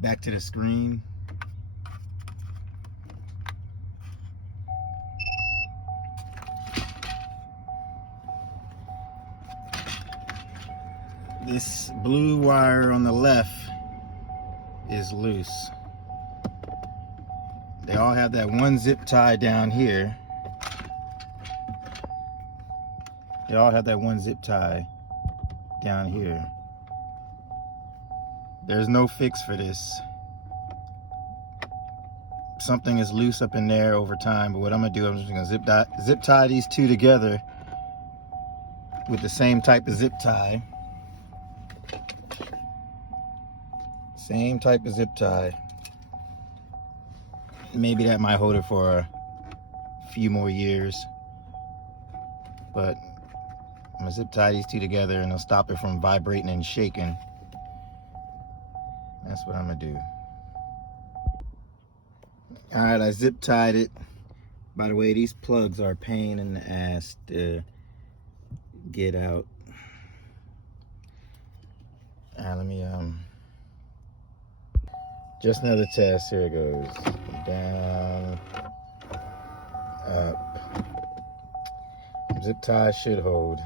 Back to the screen. This blue wire on the left is loose. They all have that one zip tie down here. They all have that one zip tie down here. There's no fix for this. Something is loose up in there over time, but what I'm gonna do, I'm just gonna zip tie these two together with the same type of zip tie. Same type of zip tie. Maybe that might hold it for a few more years, but I'm gonna zip tie these two together and it'll stop it from vibrating and shaking. That's what I'm gonna do. All right, I zip tied it. By the way, these plugs are a pain in the ass to get out. All right, let me just another test. Here it goes. Down, up. Zip tie should hold.